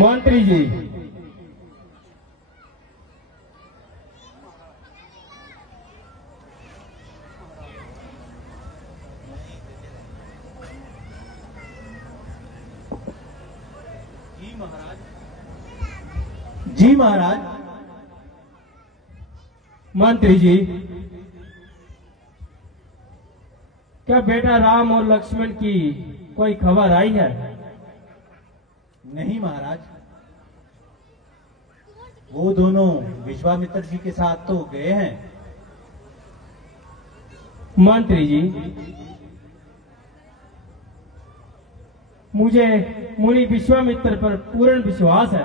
मंत्री जी, जी महाराज। मंत्री जी, क्या बेटा राम और लक्ष्मण की कोई खबर आई है? नहीं महाराज, वो दोनों विश्वामित्र जी के साथ तो गए हैं। मंत्री जी, मुझे मुनि विश्वामित्र पर पूर्ण विश्वास है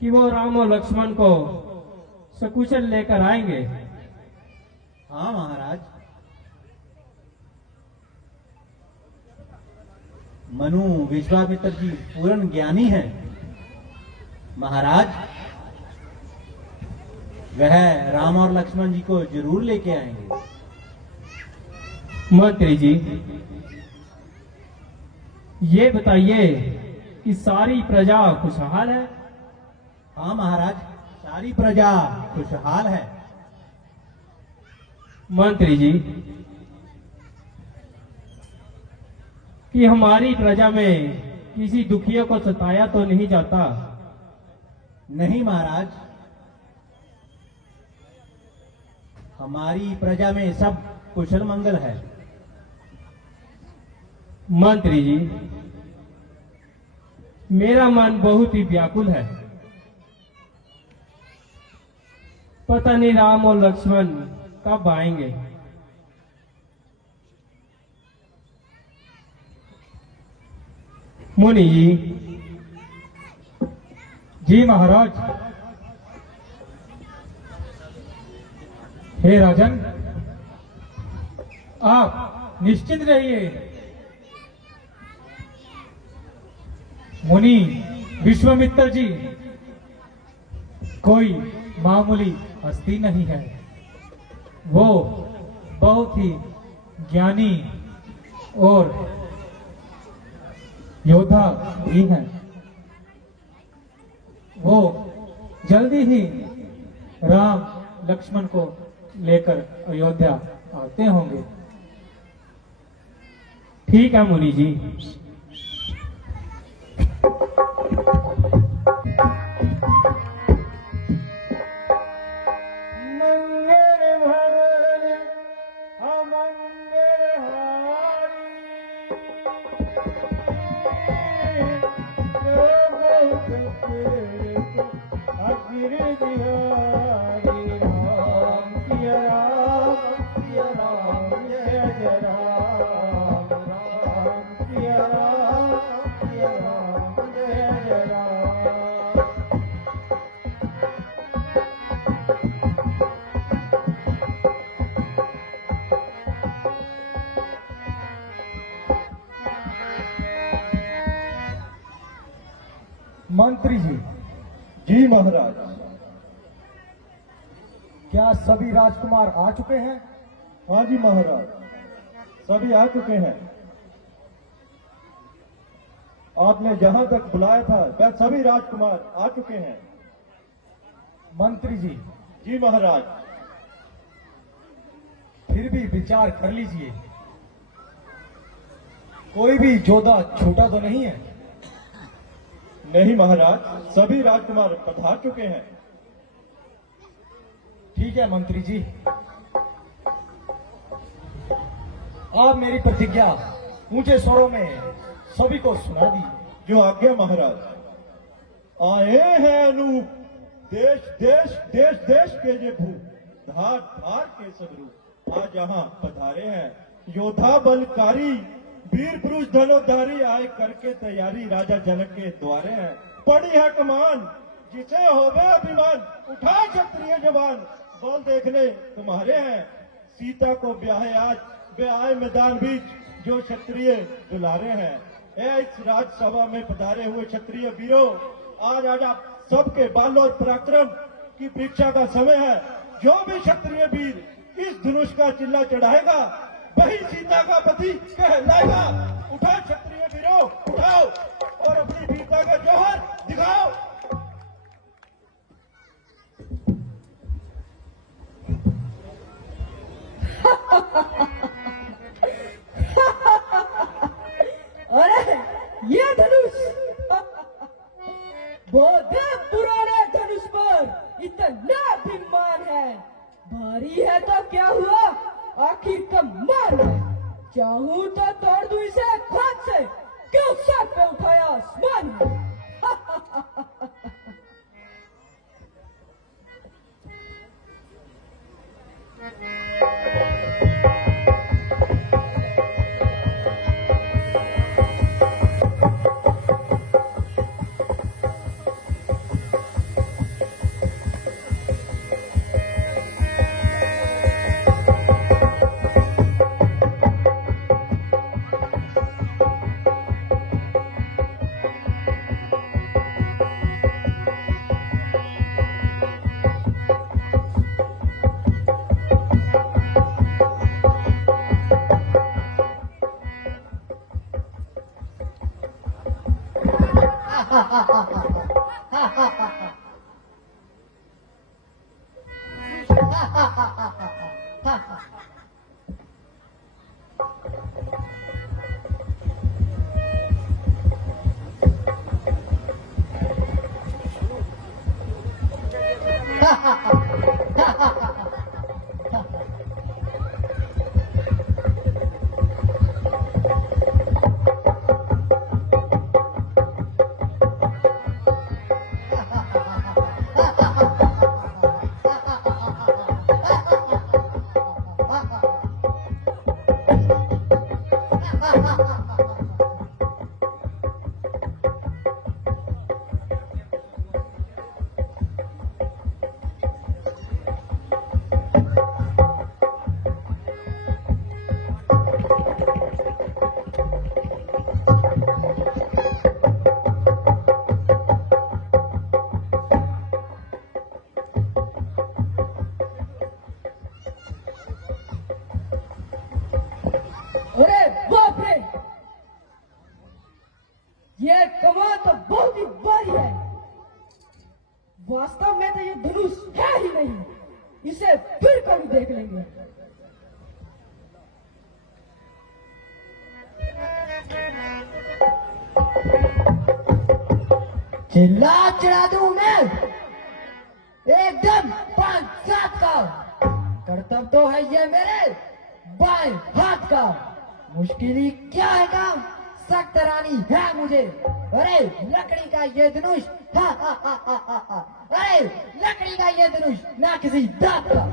कि वो राम और लक्ष्मण को सकुशल लेकर आएंगे। हाँ महाराज, मनु विश्वामित्र जी पूर्ण ज्ञानी हैं। महाराज, वह राम और लक्ष्मण जी को जरूर लेके आएंगे। मंत्री जी, ये बताइए कि सारी प्रजा खुशहाल है? हाँ महाराज, सारी प्रजा खुशहाल है। मंत्री जी, कि हमारी प्रजा में किसी दुखियों को सताया तो नहीं जाता? नहीं महाराज, हमारी प्रजा में सब कुशल मंगल है। मंत्री जी, मेरा मन बहुत ही व्याकुल है। पता नहीं राम और लक्ष्मण कब आएंगे। मुनि जी। जी महाराज। हे राजन, आप निश्चिंत रहिए। मुनि विश्वामित्र जी कोई मामूली हस्ती नहीं है, वो बहुत ही ज्ञानी और योद्धा भी हैं। वो जल्दी ही राम लक्ष्मण को लेकर अयोध्या आते होंगे। ठीक है मुनि जी। मंत्री जी। जी महाराज। क्या सभी राजकुमार आ चुके हैं? हाँ जी महाराज, सभी आ चुके हैं। आपने जहां तक बुलाया था वह सभी राजकुमार आ चुके हैं। मंत्री जी, जी महाराज। फिर भी विचार कर लीजिए, कोई भी योद्धा छोटा तो नहीं है। नहीं महाराज, सभी राजकुमार पधार चुके हैं। ठीक है मंत्री जी, आप मेरी प्रतिज्ञा ऊंचे स्वरों में सभी को सुना दी। जो आज्ञा महाराज। आए हैं अनूप, देश देश देश देश के ये भूप, धार धार के सब रूप। आज यहाँ पधारे हैं योद्धा बलकारी, वीर पुरुष धनुधारी, आए करके तैयारी राजा जनक के द्वारे हैं। पड़ी है कमान, जिसे होवे अभिमान, उठा क्षत्रिय जवान, बल देखने तुम्हारे हैं। सीता को ब्याहे आज ब्याह मैदान बीच, जो क्षत्रिय दुलारे हैं। इस राजसभा में पधारे हुए क्षत्रिय वीरों, आज आप सबके बाल और पराक्रम की परीक्षा का समय है। जो भी क्षत्रिय वीर इस धनुष का चिल्ला चढ़ाएगा, वही सीता का पति कहलाएगा। उठा क्षत्रिय वीरों, को उठाओ और अपनी वीरता का जौहर दिखाओ। अरे ये धनुष बहुत पुराने धनुष पर इतना अभिमान है। भारी है तो क्या हुआ, आखिर कमाल है। चाहूं तो तोड़ दूं इसे हाथ से, क्यों सर पे उठाया आसमान है। अरे बाप रे, ये कमाल तो बहुत ही भारी है। वास्तव में तो ये धनुष है ही नहीं, इसे फिर कभी देख लेंगे। चिल्ला चढ़ा दूं मैं एकदम 5-7 का। कर्तव्य तो है ये मेरे बाएं हाथ का। मुश्किल ही क्या है काम, सख्त रानी है मुझे। अरे लकड़ी का ये धनुष, हा हा हा हा हा हा। अरे लकड़ी का ये धनुष ना किसी दांत का।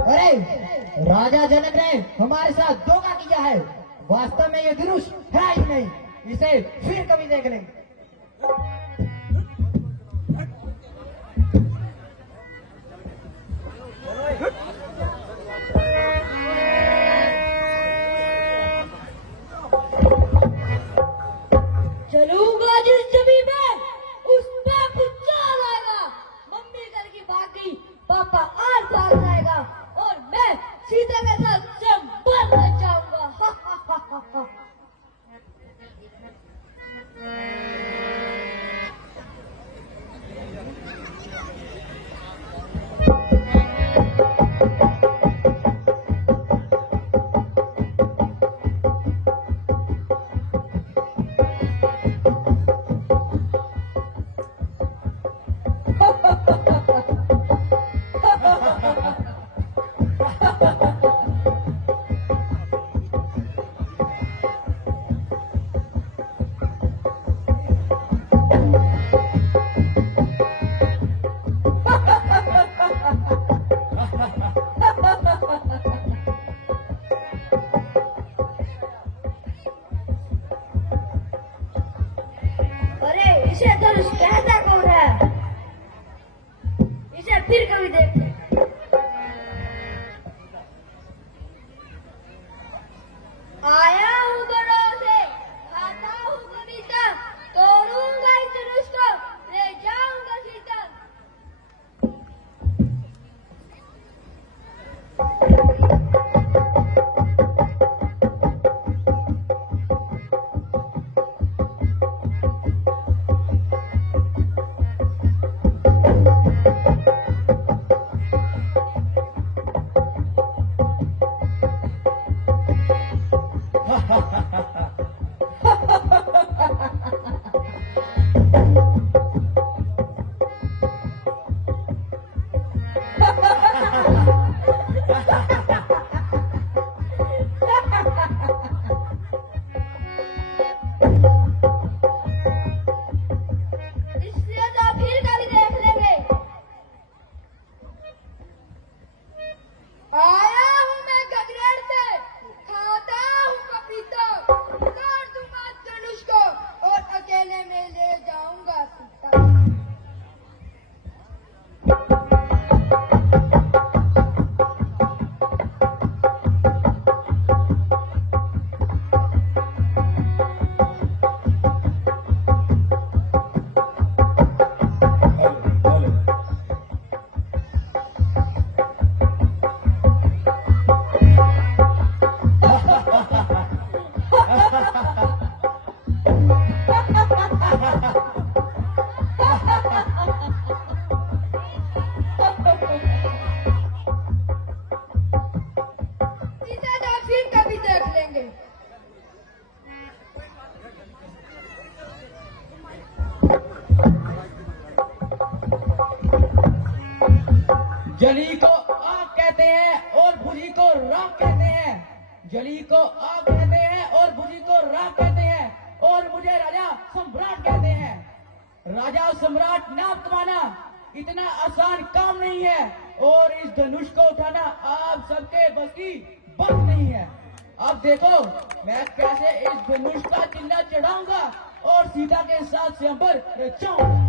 अरे राजा जनक ने हमारे साथ धोखा किया है। वास्तव में ये धनुष है ही नहीं, इसे फिर कभी देख लेंगे। चलूंगा जिस जमीन में उस पे कुछ चाल आएगा। मम्मी घर की भाग गई, पापा आर पार जाएगा और मैं सीता के साथ चंबल बन जाऊंगा। हा हा हा हा हा। फिर कभी देख ले। आया हूँ बड़ों से, खाता हूँ कविता, तोड़ूंगा इस धनुष को, ले जाऊंगा सीता। इसलिए तो फिर कभी देख लेंगे। आया हूँ मैं गगरेट से, खाता हूँ पपीता, तोड़ दूंगा धनुष को और अकेले में ले जाऊंगा सीता। बोले बोले इसे तो फिर कभी देख लेंगे। जली को आग कहते हैं और बुझी को राख कहते हैं। जली को आग कहते हैं और बुझी को राख कहते हैं और मुझे राजा सम्राट कहते हैं। राजा सम्राट नाम कमाना इतना आसान काम नहीं है और इस धनुष को उठाना आप सबके बस की बात नहीं है। अब देखो मैं कैसे इस धनुष का चिल्ला चढ़ाऊंगा और सीता के साथ स्वयंवर रचाऊंगा।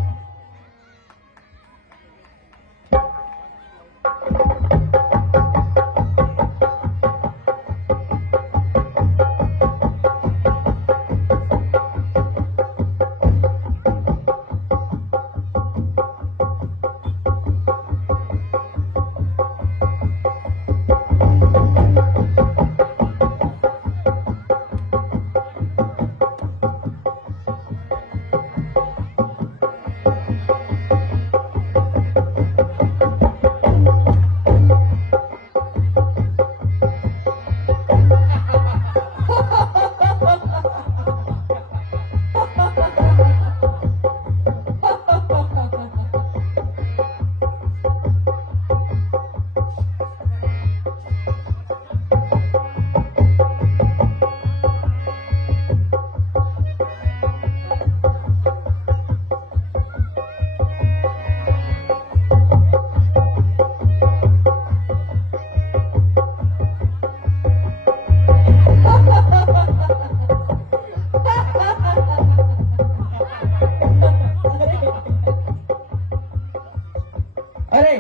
अरे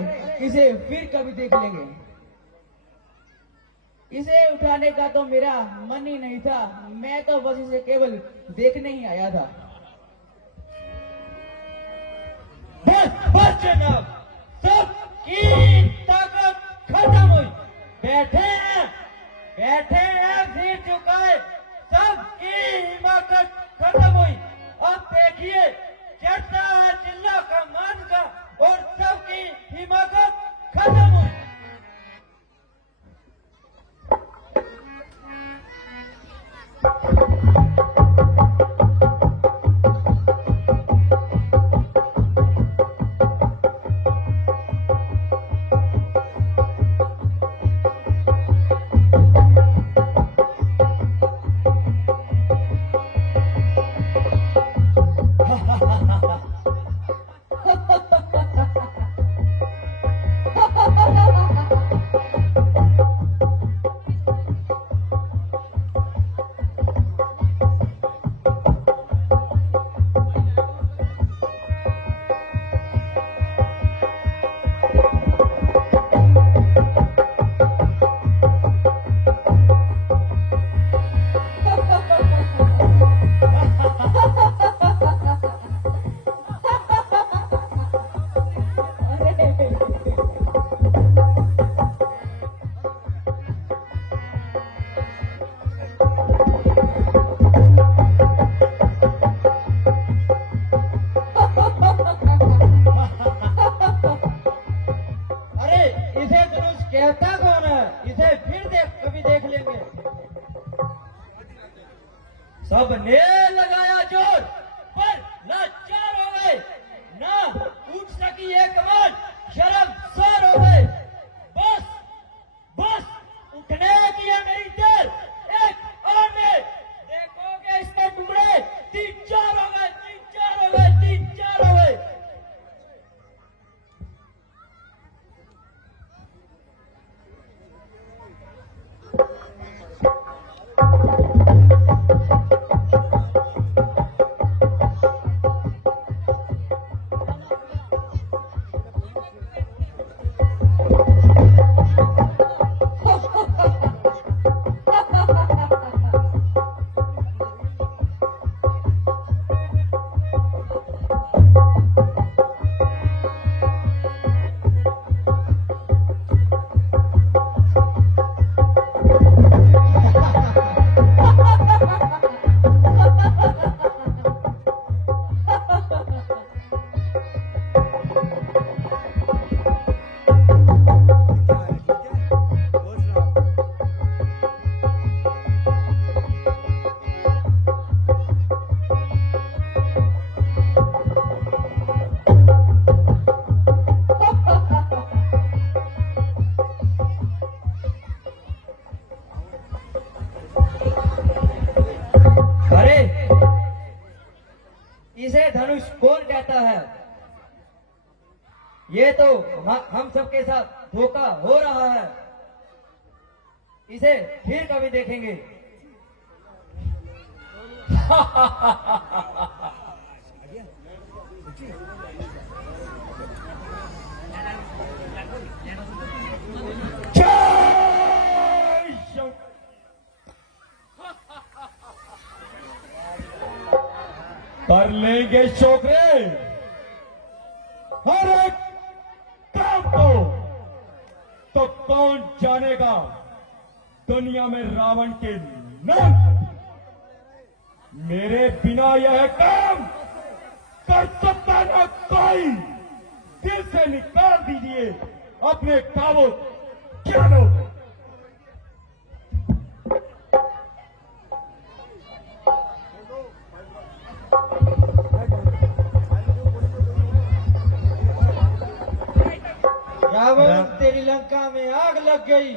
इसे फिर कभी देख लेंगे। इसे उठाने का तो मेरा मन ही नहीं था, मैं तो बस इसे केवल देखने ही आया था। बस बस जनाब, सबकी ताकत खत्म हुई। बैठे हैं सिर झुकाए, सबकी हिमाकत खत्म हुई। अब देखिए चढ़ता है चिल्ला का मान का और सबकी हिमाकत खत्म हुई। ये तो हम सबके साथ धोखा हो रहा है। इसे फिर कभी देखेंगे। जय शंकर। कर लेंगे छोकरे हर एक काम को, तो कौन जानेगा दुनिया में रावण के नाम। मेरे बिना यह काम कर सकता न कोई। दिल से निकाल दीजिए अपने काबू ज्ञानों को। रावण, तेरी लंका में आग लग गई।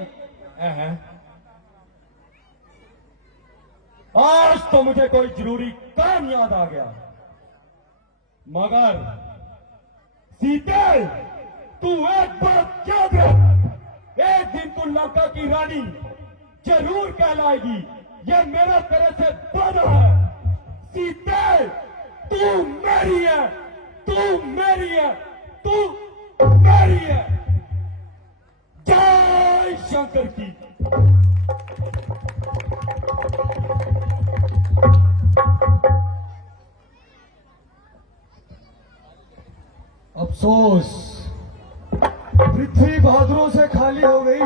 आज तो मुझे कोई जरूरी काम याद आ गया, मगर सीते तू एक बात याद रख, एक दिन तू लंका की रानी जरूर कहलाएगी। ये मेरा तेरे से वादा है। सीते तू मेरी है, तू मेरी है, तू मेरी है। जय शंकर की। अफसोस, पृथ्वी बहादुरों से खाली हो गई।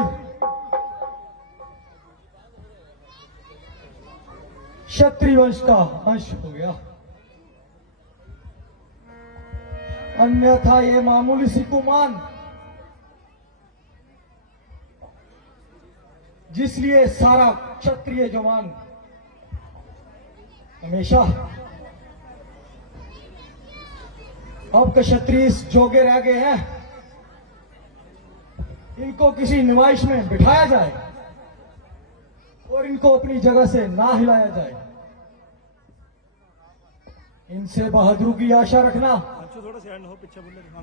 क्षत्रिय वंश का अंश हो गया। अन्यथा ये मामूली सी कुमान, जिसलिए सारा क्षत्रिय जवान हमेशा अब क्षत्रिय इस जोगे रह गए हैं। इनको किसी नुमाइश में बिठाया जाए और इनको अपनी जगह से ना हिलाया जाए। इनसे बहादुरी की आशा रखना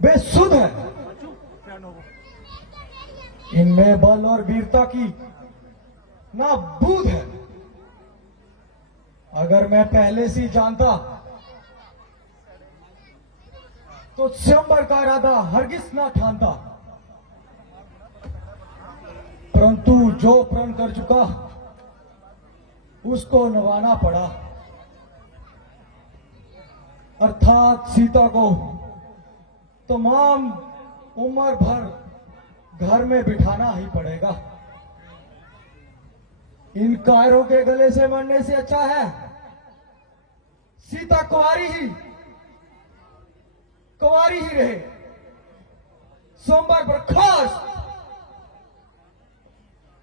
बेसुध है। इनमें बल और वीरता की ना बूझ है। अगर मैं पहले से ही जानता तो स्वयंवर का इरादा हरगिज ना ठानता, परंतु जो प्रण कर चुका उसको निभाना पड़ा। अर्थात सीता को तमाम उम्र भर घर में बिठाना ही पड़ेगा। इन कायरों के गले से मरने से अच्छा है सीता कुंवारी ही रहे। सोमवार पर खास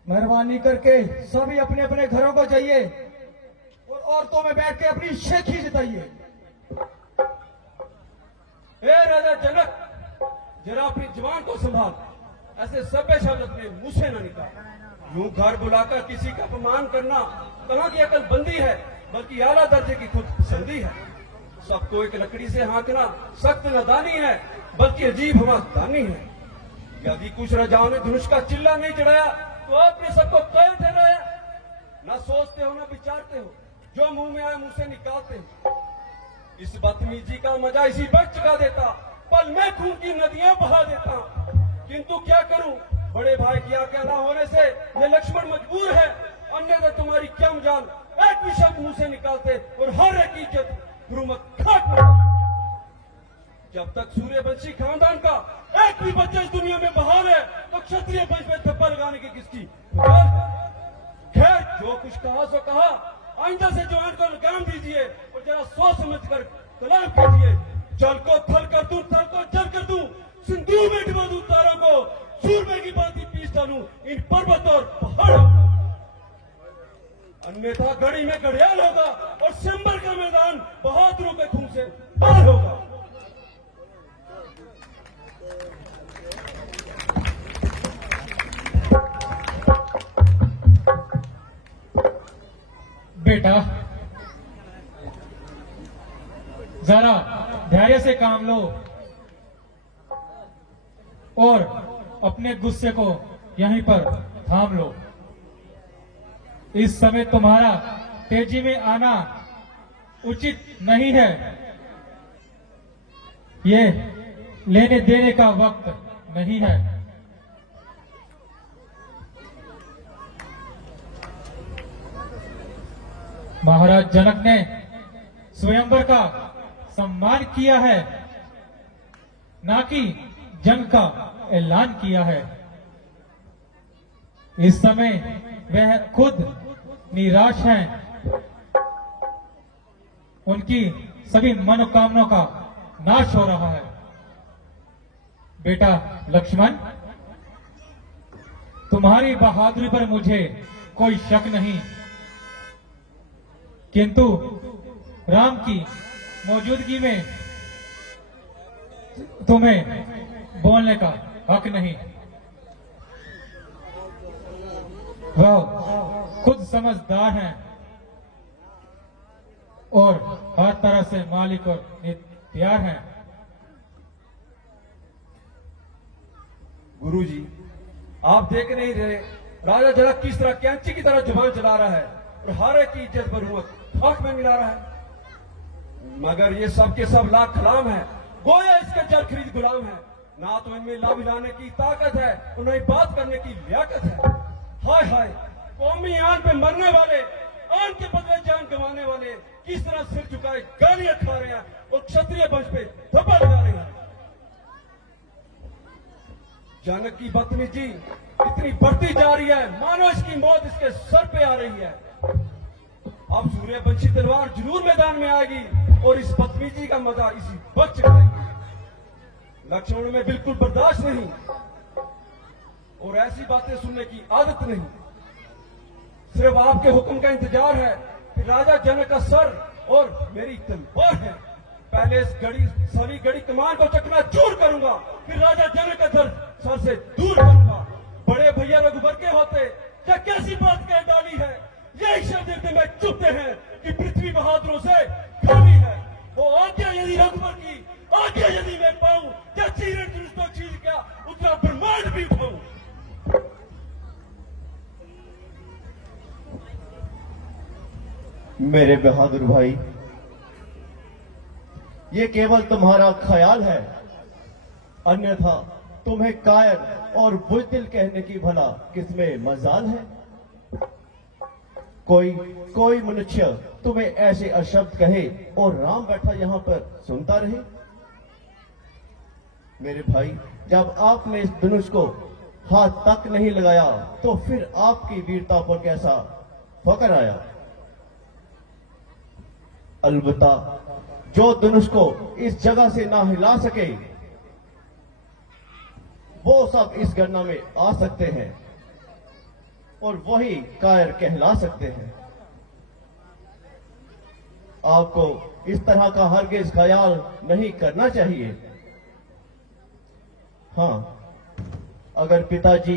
मेहरबानी करके सभी अपने अपने घरों को जाइए और औरतों में बैठ के अपनी शेखी जताइए। ए राजा जनक, जरा अपनी जुबान को संभाल। ऐसे सभ्य शब्द अपने मुंह से न निकाल। यूं घर बुलाकर किसी का अपमान करना कहां की अकलबंदी है, बल्कि आला दर्जे की खुद पसंदी है। सबको एक लकड़ी से हाँकना सख्त नादानी है, बल्कि अजीब हवादानी है। यदि कुछ राजाओं ने धनुष का चिल्ला नहीं चढ़ाया तो आपने सबको कैद ठहराया। ना सोचते हो ना विचारते हो, जो मुंह में आए मुंह से निकालते हो। इस बदतमीजी का मजा इसी वक्त चुका देता, पल में खून की नदियां बहा देता। किंतु क्या करूं, बड़े भाई की आज्ञा न होने से ये लक्ष्मण मजबूर है, अन्यथा तुम्हारी क्या मजाल। एक भी शब्द मुंह से निकालते और हर एक इज्जत हुर्मत खाक में। जब तक सूर्यवंशी खानदान का एक भी बच्चा इस दुनिया में बहाल है तो क्षत्रिय वंश में थप्पा लगाने की किसकी मजाल है। खैर, जो कुछ कहा सो कहा। आइंदा से जवान को लगाम दीजिए और जरा सोच समझ कर कलाम कीजिए। जल को थल कर दूं, थल को जल कर दूं, सिंदूर में डुबो दूं तारों को, सूरमे की बाती पीस डालूं इन पर्वत और पहाड़ों को। अन्यथा घड़ी में घड़ियाल होगा और सिंबर का मैदान बहादुरों के खून से लाल होगा। बेटा, जरा धैर्य से काम लो। और अपने गुस्से को यहीं पर थाम लो। इस समय तुम्हारा तेजी में आना उचित नहीं है। ये लेने देने का वक्त नहीं है। महाराज जनक ने स्वयंवर का सम्मान किया है, ना कि जंग का ऐलान किया है। इस समय वह खुद निराश हैं। उनकी सभी मनोकामनाओं का नाश हो रहा है। बेटा लक्ष्मण, तुम्हारी बहादुरी पर मुझे कोई शक नहीं, किंतु राम की मौजूदगी में तुम्हें बोलने का हक नहीं। वह खुद समझदार हैं और हर तरह से मालिक और तैयार हैं। गुरुजी, आप देख नहीं रहे राजा जनक किस तरह कैंची की तरह जुबान चला रहा है और हर एक की इज्जत पर खाक में मिला रहा है। मगर ये सब के सब लाख कलाम है, गोया इसके जर खरीद गुलाम है। ना तो इनमें लाभ लाने की ताकत है और न ही बात करने की लियाकत है। हाय हाय, कौमी आन पे मरने वाले, आन के बदले जान गंवाने वाले किस तरह सिर झुकाए गालियां खा रहे हैं और क्षत्रिय वंश पे धब्बा लगा रहे हैं। जनक की बदतमीजी इतनी बढ़ती जा रही है, मानो इसकी मौत इसके सर पे आ रही है। अब सूर्यवंशी तलवार जरूर मैदान में आएगी और इस बदतमीजी का मजा इसी वक्त चढ़ाएगी। लक्ष्मण में बिल्कुल बर्दाश्त नहीं और ऐसी बातें सुनने की आदत नहीं। सिर्फ आपके हुक्म का इंतजार है कि राजा जनक का सर और मेरी तलवार है। पहले इस सभी गड़ी कमान को चकनाचूर करूंगा, फिर राजा जनक का सर से दूर करूंगा। बड़े भैया रघुबर के होते क्या कैसी बात कह डाली है। यही शब्द में चुपते हैं कि पृथ्वी बहादुरों से खाली है। वो आज्ञा यदि रघुबर की आज्ञा यदि मैं पाऊं, क्या चीरे दुरुस्तों चीज क्या उतना ब्रह्मांड भी उठाऊं। मेरे बहादुर भाई, ये केवल तुम्हारा ख्याल है, अन्यथा तुम्हें कायर और बुज़दिल कहने की भला किसमें मजाल है। कोई मनुष्य तुम्हें ऐसे अशब्द कहे और राम बैठा यहां पर सुनता रहे। मेरे भाई, जब आपने इस धनुष को हाथ तक नहीं लगाया तो फिर आपकी वीरता पर कैसा फकर आया। अलबत्ता जो धनुष को इस जगह से ना हिला सके वो सब इस गणना में आ सकते हैं और वही कायर कहला सकते हैं। आपको इस तरह का हरगिज ख्याल नहीं करना चाहिए। हां, अगर पिताजी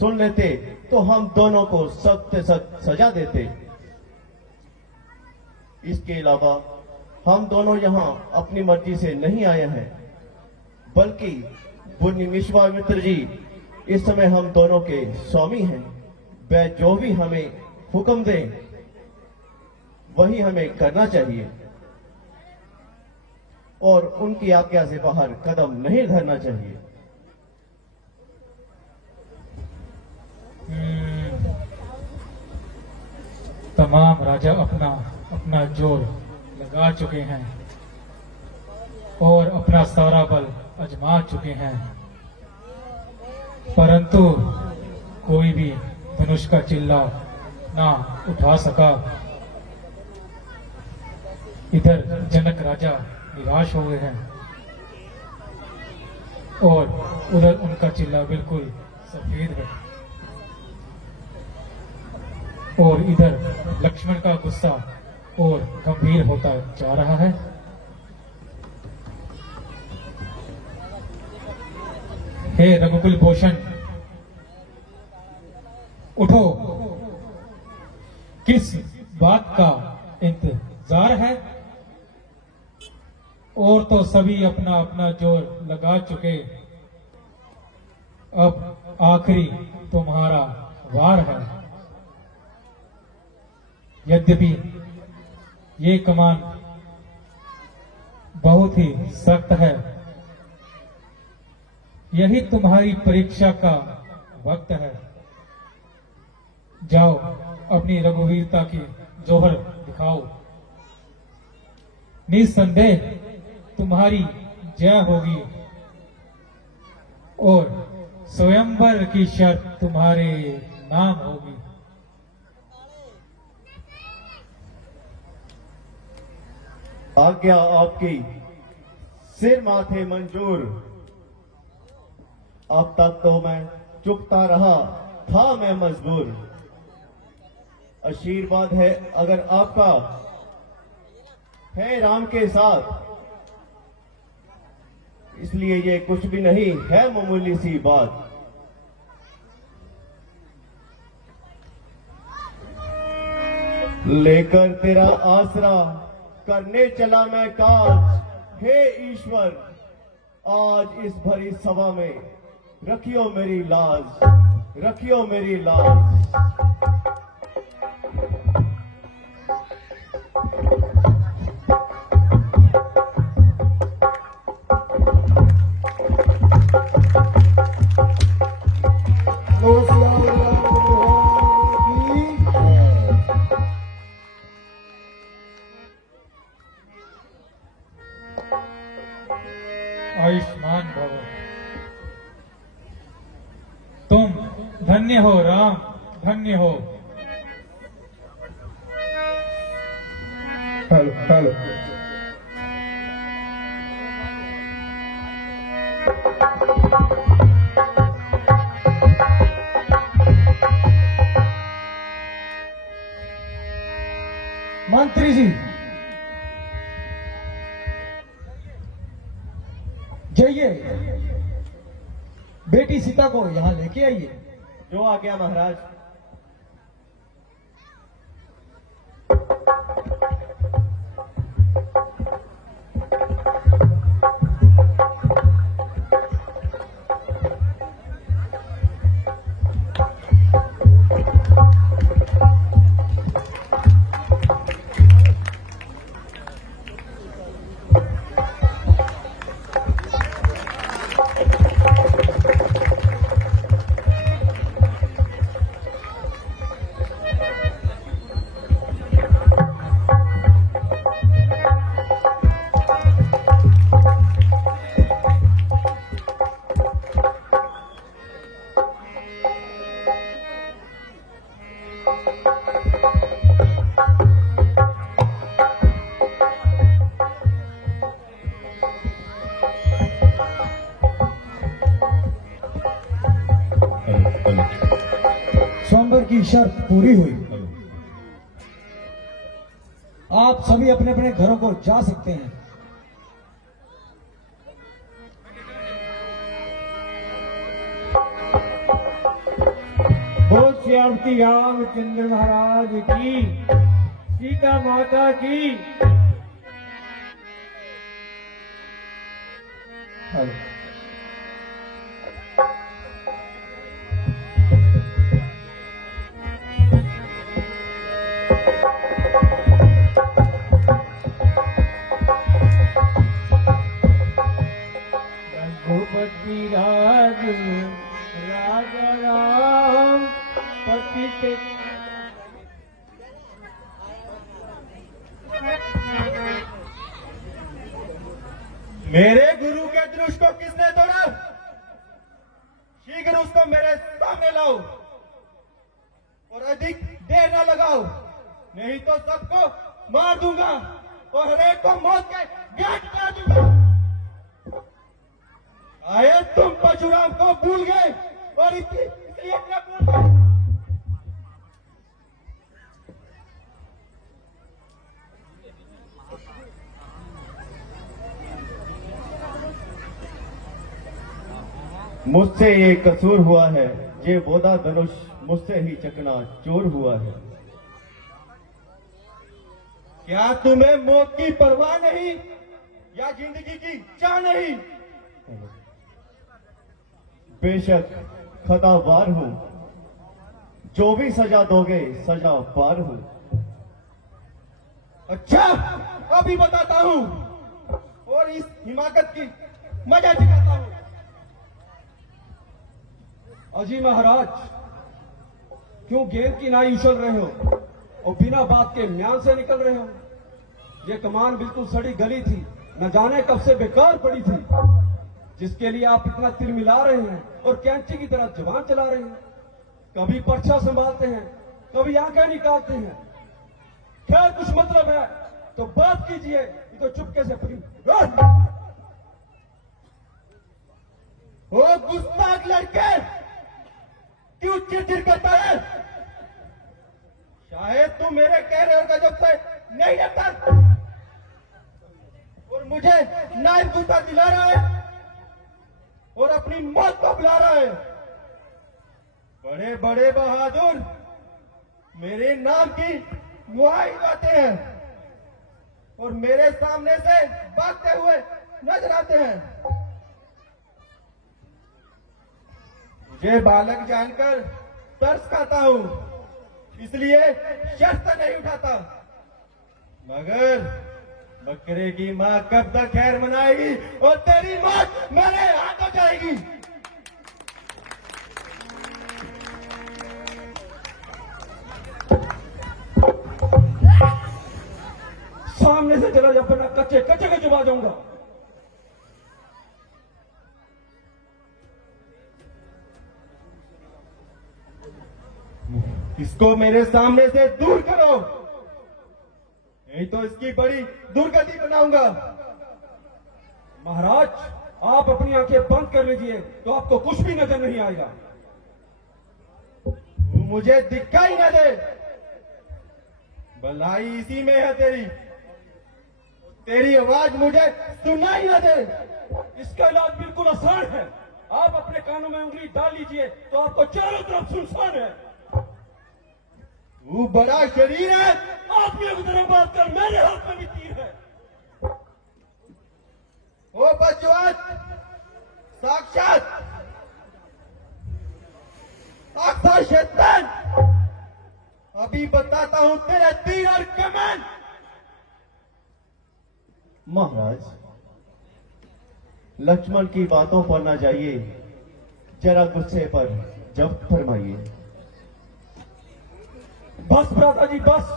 सुन लेते तो हम दोनों को सख्त से सख्त सजा देते। इसके अलावा हम दोनों यहां अपनी मर्जी से नहीं आए हैं, बल्कि मुनि विश्वामित्र जी इस समय हम दोनों के स्वामी हैं। वह जो भी हमें हुक्म दे वही हमें करना चाहिए और उनकी आज्ञा से बाहर कदम नहीं धरना चाहिए। तमाम राजा अपना जोर लगा चुके हैं और अपना सारा बल आजमा चुके हैं, परंतु कोई भी धनुष का चिल्ला ना उठा सका। इधर जनक राजा निराश हो गए हैं और उधर उनका चिल्ला बिल्कुल सफेद है और इधर लक्ष्मण का गुस्सा और गंभीर होता जा रहा है। हे रघुकुल भूषण, उठो, किस बात का इंतजार है? और तो सभी अपना अपना जोर लगा चुके अब आखिरी तुम्हारा वार है। यद्यपि ये कमान बहुत ही सख्त है, यही तुम्हारी परीक्षा का वक्त है। जाओ अपनी रघुवीरता की जोहर दिखाओ। निस्संदेह तुम्हारी जय होगी और स्वयंवर की शर्त तुम्हारे नाम होगी। आज्ञा आपकी, सिर माथे मंजूर। अब तक तो मैं चुपता रहा था, मैं मजबूर। आशीर्वाद है अगर आपका है राम के साथ, इसलिए ये कुछ भी नहीं है, मामूली सी बात। लेकर तेरा आसरा करने चला मैं काज। हे ईश्वर, आज इस भरी सभा में रखियो मेरी लाज, रखियो मेरी लाज। आयुष्मान भव। तुम धन्य हो राम, धन्य हो। Hello hello. मंत्री जी, जाइए बेटी सीता को यहाँ लेके आइए। जो आ गया महाराज। स्वयंवर की शर्त पूरी हुई। आप सभी अपने अपने घरों को जा सकते हैं। बोल श्री रामचंद्र महाराज की, सीता माता की। हेलो। रघुपति राज राजा राम पतित। मेरे गुरु के धनुष को किसने तोड़ा? शीघ्र उसको मेरे सामने लाओ और अधिक देर न लगाओ, नहीं तो सबको मार दूंगा और हरेक को मौत के घाट उतार दूंगा। आए तुम परशुराम को भूल गए और इसलिए न भूल गए। मुझसे ये कसूर हुआ है, ये बोधा धनुष मुझसे ही चकना चोर हुआ है। क्या तुम्हें मौत की परवाह नहीं या जिंदगी की चाह नहीं? बेशक खतावार हूं, जो भी सजा दोगे सजा पार हूं। अच्छा, अभी बताता हूं और इस हिमाकत की मजा दिखाता हूं। अजी महाराज, क्यों गेंद की नाई उछल रहे हो और बिना बात के म्यान से निकल रहे हो? ये कमान बिल्कुल सड़ी गली थी, न जाने कब से बेकार पड़ी थी, जिसके लिए आप इतना तिल मिला रहे हैं और कैंची की तरह जवान चला रहे हैं। कभी पर्चा संभालते हैं, कभी आंखें निकालते हैं। खैर, कुछ मतलब है तो बात कीजिए, तो चुपके से ओ गुस्ताख लड़के, क्यों चिड़चिड़ करता है? शायद तू मेरे कह रहे हो गजब से नहीं लगता और मुझे नाइफ गुस्सा दिला रहा है और अपनी मौत को बुला रहा है। बड़े बड़े बहादुर मेरे नाम की गुहाई गाते हैं और मेरे सामने से भागते हुए नजर आते हैं। मुझे बालक जानकर तरस खाता हूं, इसलिए शर्त नहीं उठाता। मगर बकरे की मां कब तक खैर मनाएगी और तेरी मौत मेरे हाथों जाएगी। सामने से चला जा, वरना कच्चे कच्चे के चुबा जाऊंगा। इसको मेरे सामने से दूर करो, नहीं तो इसकी बड़ी दुर्गति बनाऊंगा। महाराज, आप अपनी आंखें बंद कर लीजिए तो आपको कुछ भी नजर नहीं आएगा। तू मुझे दिखाई न दे, भलाई इसी में है तेरी। तेरी आवाज मुझे सुनाई न दे। इसका इलाज बिल्कुल आसान है। आप अपने कानों में उंगली डाल लीजिए तो आपको चारों तरफ सुनसान है। तू बड़ा शरीर है, आप ये उधर बात कर, मेरे हाथ में भी तीर है। ओ बचवान, साक्षात शैतान, अभी बताता हूं तेरे तीर और कमान। महाराज, लक्ष्मण की बातों पर न जाइए, जरा गुस्से पर जब्त फरमाइए। बस भ्राता जी, बस।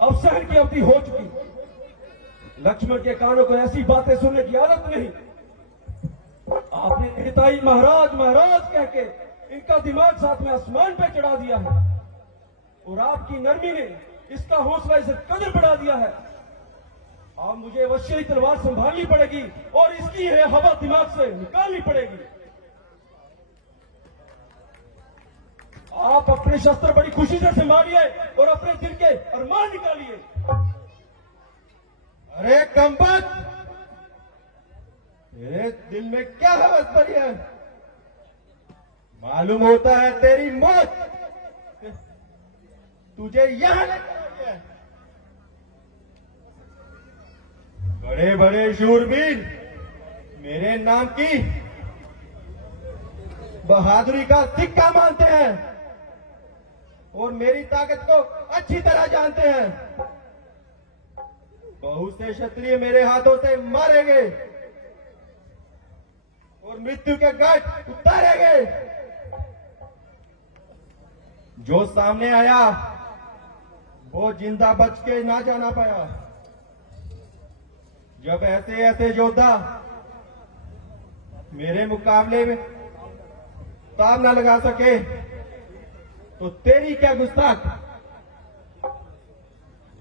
अब सहन की अवधि हो चुकी। लक्ष्मण के कानों को ऐसी बातें सुनने की आदत नहीं। आपने हिताई महाराज महाराज कह के इनका दिमाग साथ में आसमान पे चढ़ा दिया है और आपकी नरमी ने इसका हौसला इसे कदर बढ़ा दिया है। अब मुझे अवश्य ही तलवार संभालनी पड़ेगी और इसकी है हवा दिमाग से निकालनी पड़ेगी। आप अपने शस्त्र बड़ी खुशी से संभालिए और अपने दिल के अरमान निकालिए। अरे कमबख्त, तेरे दिल में क्या हवस भरी है? मालूम होता है तेरी मौत तुझे यहां लेकर आई है। बड़े बड़े शूरवीर मेरे नाम की बहादुरी का सिक्का मानते हैं और मेरी ताकत को अच्छी तरह जानते हैं। बहुत से क्षत्रिय मेरे हाथों से मारे गए और मृत्यु के घाट उतारे गए। जो सामने आया वो जिंदा बच के ना जाना पाया। जब ऐसे ऐसे योद्धा मेरे मुकाबले में ताब ना लगा सके तो तेरी क्या गुस्ताख।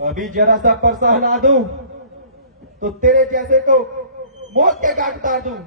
अभी जरा सा परसा हिला दूं तो तेरे जैसे को मौत के घाट उतार दूं।